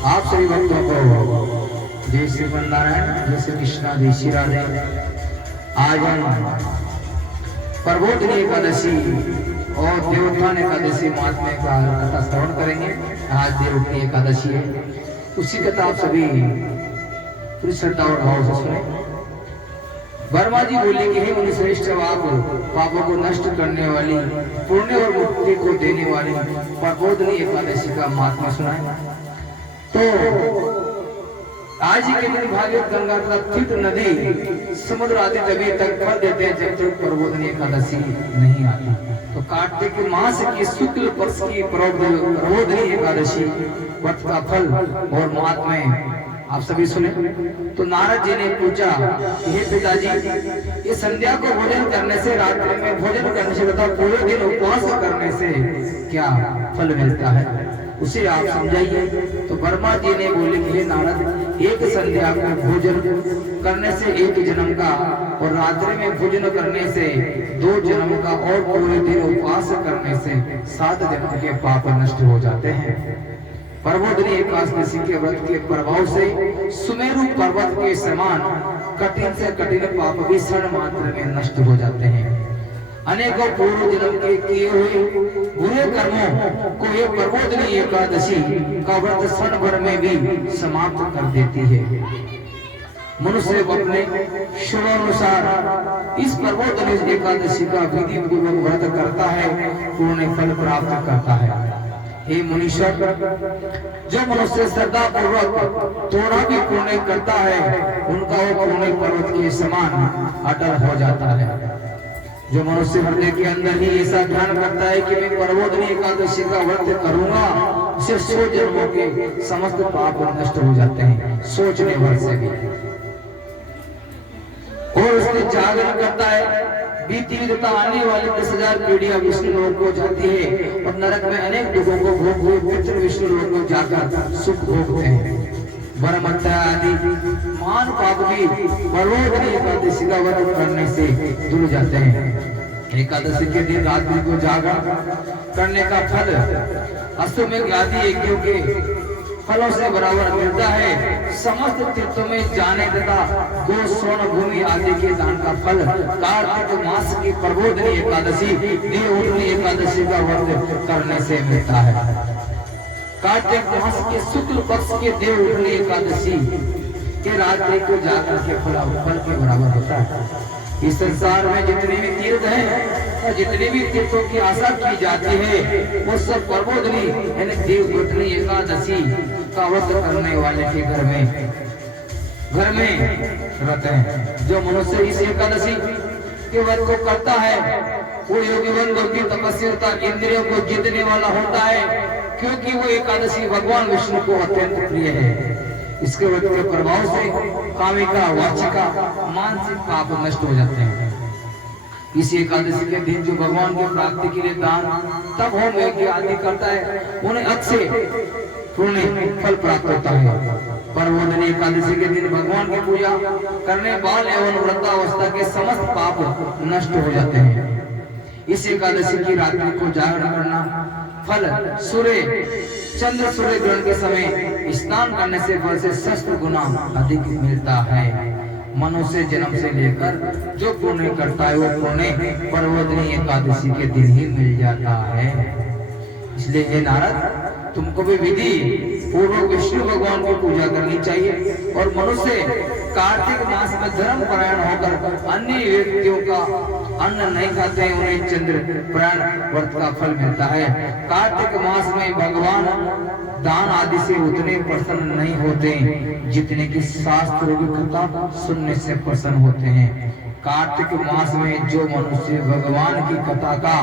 आप सभी भक्तों को जय श्री नारायण, जय श्री कृष्णा, जय श्री राधे। आज हम प्रबोधिनी एकादशी और देवोत्थान एकादशी महात्म्य का कथा श्रवण करेंगे। आज देवोत्थान एकादशी है, उसी कथा आप सभी पूरी श्रद्धा और भाव से सुने। वर्मा जी बोले कि हे मुनि श्रेष्ठ, आप पापों को नष्ट करने वाली, पुण्य और मुक्ति को देने वाली प्रबोधिनी एकादशी का महात्मा सुनाए। तो आज ही के दिन भागीरथ गंगा तथा तीर्थ नदी समुद्र आदि तभी तक फल देते हैं जब तक प्रबोधिनी एकादशी नहीं आती। तो कार्तिक मास की शुक्ल पक्ष की प्रबोधिनी एकादशी व्रत का फल और महात्म्य आप सभी सुने। तो नारद जी ने पूछा, हे पिताजी, ये संध्या को भोजन करने से, रात्रि में भोजन करने से तथा पूरे दिन उपवास करने से क्या फल मिलता है, उसे आप समझाइए। तो वर्मा जी ने बोले कि हे नारद, एक संध्या को भोजन करने से 1 जन्म का, और रात्रि में भोजन करने से 2 जन्म का, और पूरे दिन उपवास करने से 7 जन्म के पाप नष्ट हो जाते हैं। प्रबोधिनी एकादशी के व्रत के प्रभाव से सुमेरु पर्वत के समान कठिन से कठिन पाप भी क्षण मात्र में नष्ट हो जाते हैं। अनेकों पूर्व जन्म के किए हुए बुरे कर्मों को ये प्रबोधिनी एकादशी का व्रत क्षण भर में भी समाप्त कर देती है। मनुष्य अपने शुभानुसार इस प्रबोधिनी एकादशी का विधि पूर्वक व्रत करता है, पूर्ण फल प्राप्त करता है। हे मुनीश्वर, जो मनुष्य श्रद्धा पूर्वक थोड़ा भी पुण्य करता है, उनका वो पुण्य पर्वत के समान अटल हो जाता है। जो मनुष्य हृदय के अंदर ही ऐसा ध्यान करता है कि मैं प्रबोधिनी एकादशी का व्रत करूंगा, उसे 100 जन्मों के समस्त पाप नष्ट हो जाते हैं, सोचने भर से भी। और उसने जागरण करता है, बीती तथा आने वाली 10,000 पीढ़ियां विष्णु लोक को जाती है, और नरक में अनेक दुखों को भोग हुए पितृ विष्णु लोक को जाकर सुख भोगते हैं। वरम हत्या आदि महान पाप भी प्रबोधिनी एकादशी का व्रत करने से दूर जाते हैं। एकादशी के दिन रात्रि को जागरण करने का फल अश्वमेध आदि यज्ञों के फलों से बराबर मिलता है। समस्त तीर्थों में जाने तथा गो स्वर्ण भूमि आदि के दान का फल कार्तिक मास की प्रबोधिनी एकादशी, देवोत्थान एकादशी का व्रत करने से मिलता है। कार्तिक मास के शुक्ल पक्ष के देवोत्थान एकादशी के रात्रि को जाकर के फल के बराबर होता है। इस संसार में जितने भी तीर्थ हैं और जितने भी तीर्थों की आशा की जाती है, वो सब प्रबोधिनी यानी देवोत्थान एकादशी का व्रत करने वाले के घर में रहते हैं। जो मनुष्य इस एकादशी के व्रत को करता है, वो योगी बंधु की तपस्या इंद्रियों को जीतने वाला होता है, क्योंकि वो एकादशी भगवान विष्णु को अत्यंत प्रिय है। इसके व्रत के प्रभाव से कामिका, वाचिका, मानसिक पाप नष्ट हो जाते हैं। इस एकादशी के दिन जो भगवान की प्राप्ति के लिए दान तप होम यज्ञ आदि करता है, उन्हें अक्षय पुण्य फल प्राप्त होता है। प्रबोधिनी एकादशी के दिन भगवान की पूजा करने वाले एवं वृद्धावस्था के समस्त पाप नष्ट हो जाते हैं। इस एकादशी की रात्रि को जागरण करना फल चंद्र सूर्य ग्रहण के समय स्नान करने से फल से 60 गुना अधिक मिलता है। मनुष्य जन्म से लेकर जो पुण्य करता है, वो पुण्य प्रबोधिनी एकादशी के दिन ही मिल जाता है। इसलिए हे नारद, तुमको भी विधि पूर्वक विष्णु भगवान की पूजा करनी चाहिए, और मनुष्य कार्तिक मास में धर्म परायण होकर अन्य व्यक्तियों का अन्न नहीं खाते हैं, उन्हें चंद्र परायण व्रत का फल मिलता है। कार्तिक मास में भगवान दान आदि से उतने प्रसन्न नहीं होते जितने कि शास्त्रों की कथा सुनने से प्रसन्न होते हैं। कार्तिक मास में जो मनुष्य भगवान की कथा का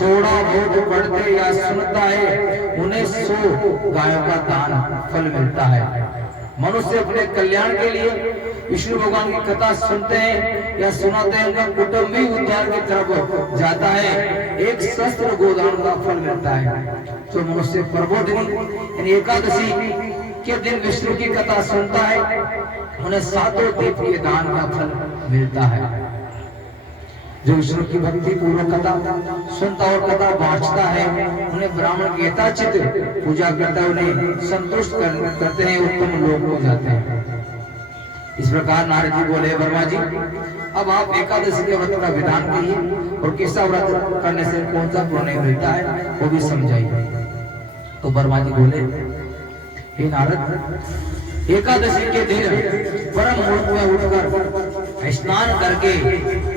थोड़ा बहुत पढ़ते या सुनता है, उन्हें 100 गायों का दान फल मिलता है। मनुष्य अपने कल्याण के लिए विष्णु भगवान की कथा सुनते हैं या सुनाते हैं, उनका कुटुंब भी उद्धार की तरफ जाता है, 1 सहस्त्र गोदान का फल मिलता है। तो मनुष्य प्रबोधिनी एकादशी के दिन विष्णु की कथा सुनता है, उन्हें 7 दीपीय दान का फल मिलता है। जो विष्णु की भक्ति पूर्वक कथा सुनता और कथा बांटता है, उन्हें ब्राह्मण की यथाचित पूजा करता है, उन्हें संतुष्ट करते हैं, उत्तम लोक को जाते हैं। इस प्रकार नारद जी बोले, वर्मा जी अब आप एकादशी के व्रत का विधान कहिए और कैसा व्रत करने से कौन सा पुण्य मिलता है वो भी समझाइए। तो वर्मा जी बोले, हे नारद, एकादशी के दिन परम मुहूर्त में उठकर स्नान करके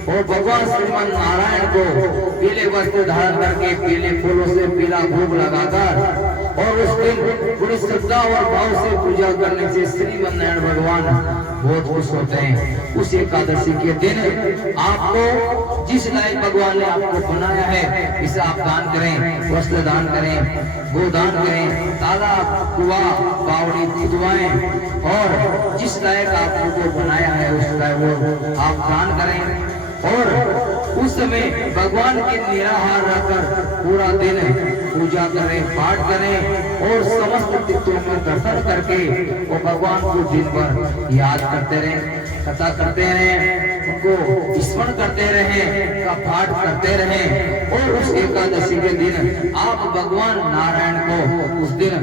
और भगवान श्रीमान नारायण को पीले वस्त्र धारण करके पीले फूलों से पीला भोग लगाकर और उस दिन पूरी श्रद्धा और भाव से पूजा करने से श्रीमान नारायण भगवान बहुत खुश होते हैं। उस एकादशी के दिन आपको जिस लायक भगवान ने आपको बनाया है, इसे आप दान करें, वस्त्र दान करें, गोदान करें, तालाब कुआं बावड़ी खुदवाएं और जिस लायक आपको बनाया है उस लायक वो आप दान करें। और उस समय भगवान के निराहार रहकर पूरा दिन पूजा करें, पाठ करें और समस्त तीर्थों में दर्शन करके वो भगवान को दिन भर याद करते रहें, कथा करते रहें, उनको स्मरण करते रहें, का पाठ करते रहें। और उस एकादशी के दिन आप भगवान नारायण को उस दिन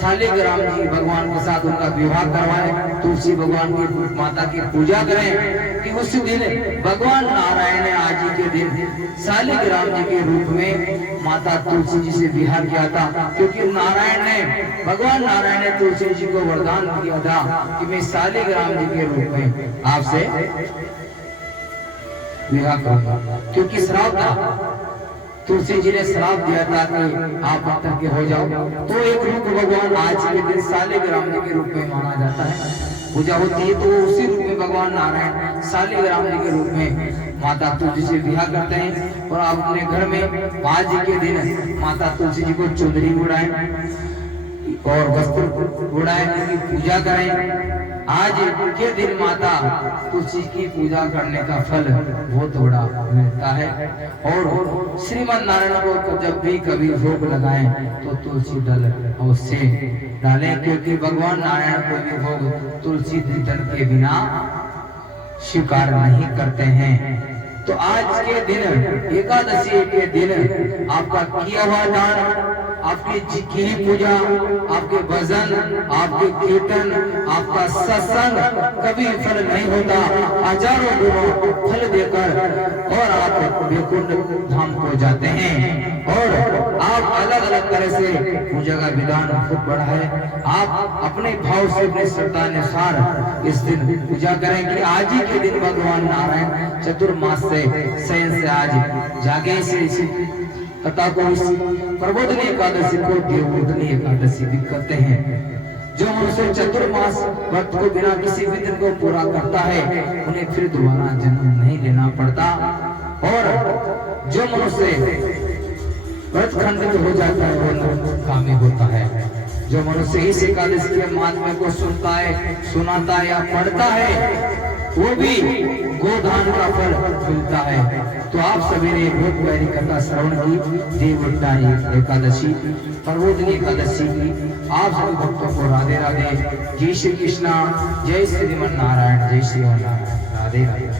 शालिग्राम जी भगवान के साथ उनका विवाह करवाएं, तुलसी भगवान की माता की पूजा करें कि उस दिन भगवान नारायण ने आज के दिन शालिग्राम जी के रूप में माता तुलसी जी से विवाह किया था, क्योंकि नारायण ने भगवान नारायण ने तुलसी जी को वरदान दिया था कि मैं शालिग्राम जी के रूप में आपसे विवाह करूंगा, क्योंकि श्राप था, तुलसी जी ने श्राप दिया था कि आप पत्थर के हो जाओ। तो एक रूप भगवान आज के दिन शालिग्राम जी के रूप में माना जाता है, पूजा होती है, तो उसी रूप में भगवान नारायण शालिग्राम जी के रूप में माता तुलसी से विवाह करते हैं। और आप अपने घर में आज के दिन माता तुलसी जी को चुंदरी उड़ाएं और वस्त्र उड़ाएं, उनकी पूजा करें। आज के दिन माता तुलसी की पूजा करने का फल बहुत बड़ा मिलता है। और श्रीमान नारायण को जब भी कभी भोग लगाएं तो तुलसी दल अवश्य डालें, क्योंकि भगवान नारायण कोई भी भोग तुलसी दल के बिना स्वीकार नहीं करते हैं। तो आज के दिन एकादशी के दिन आपका किया हुआ दान, आपकी की पूजा, आपके भजन, आपके कीर्तन, आपका सत्संग कभी फल नहीं होता, हजारों गुना फल देकर और आप वैकुंठ धाम को जाते हैं। और आप अलग अलग तरह से पूजा का विधान बहुत बड़ा है। आप अपने भाव से अपने श्रद्धा अनुसार इस दिन पूजा करें कि आज ही के दिन भगवान नारायण चतुर्मास से शयन से आज जागे से इसी कथा को इस प्रबोधनी एकादशी को देवोधनी एकादशी भी कहते हैं। जो मनुष्य चतुर्मास व्रत को बिना किसी भी दिन को पूरा करता है उन्हें फिर दोबारा जन्म नहीं लेना पड़ता। और जो मनुष्य व्रत खंडित हो जाता है वो कामी होता है। जो मनुष्य इस एकादशी के महात्म्य को सुनता है, सुनाता है या पढ़ता है वो भी गोदान का फल मिलता है। तो आप सभी ने बहुत प्यारी कथा श्रवण की, देवोत्तानी एकादशी प्रबोधनी एकादशी की। आप सभी भक्तों को राधे राधे, जय श्री कृष्णा, जय श्रीमन नारायण, जय श्री नारायण, राधे राधे।